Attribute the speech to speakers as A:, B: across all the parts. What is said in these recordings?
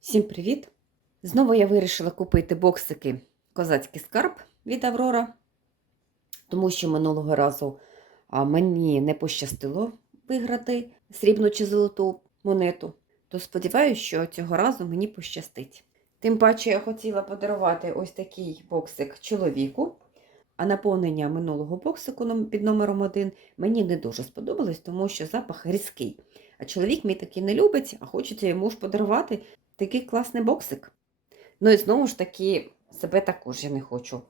A: Всім привіт! Знову я вирішила купити боксики Козацький скарб від Аврора, тому що минулого разу мені не пощастило виграти срібну чи золоту монету. То сподіваюся, що цього разу мені пощастить. Тим паче я хотіла подарувати ось такий боксик чоловіку, а наповнення минулого боксику під номером 1 мені не дуже сподобалось, тому що запах різкий. А чоловік мій такий не любить, а хочеться йому ж подарувати такий класний боксик. Ну і знову ж таки, себе також я не хочу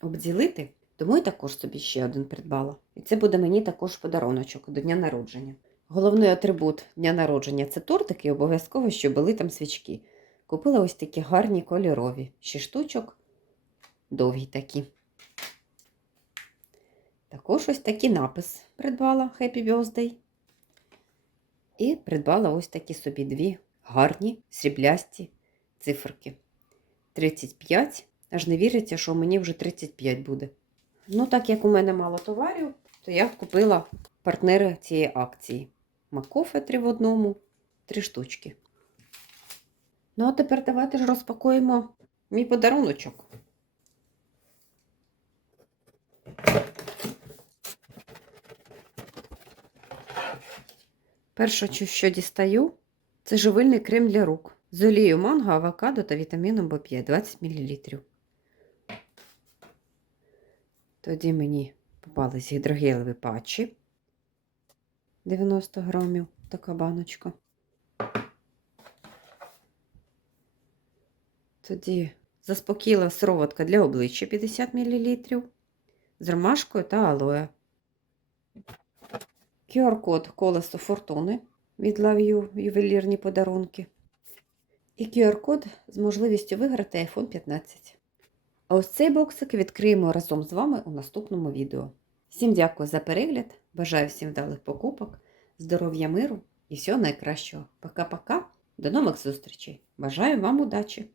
A: обділити, тому я також собі ще один придбала. І це буде мені також подаруночок до дня народження. Головний атрибут дня народження це тортик і обов'язково, щоб були там свічки. Купила ось такі гарні кольорові, ще штучок, довгі такі. Також ось такий напис придбала Happy Birthday. І придбала ось такі собі дві гарні сріблясті циферки. 35. Аж не віриться, що мені вже 35 буде. Ну, так як у мене мало товарів, то я купила партнери цієї акції. Макофе 3 в одному, 3 штучки. Ну, а тепер давайте ж розпакуємо мій подаруночок. Перше, що дістаю, це живильний крем для рук з олією манго, авокадо та вітаміном В5 20 мл. Тоді мені попались гідрогелеві патчі 90 грамів, така баночка. Тоді заспокійла сироватка для обличчя 50 мл з ромашкою та алоє. QR-код колесо фортуни від Лав'ю ювелірні подарунки. І QR-код з можливістю виграти iPhone 15. А ось цей боксик відкриємо разом з вами у наступному відео. Всім дякую за перегляд. Бажаю всім вдалих покупок, здоров'я миру і всього найкращого. Пока-пока. До нових зустрічей. Бажаю вам удачі!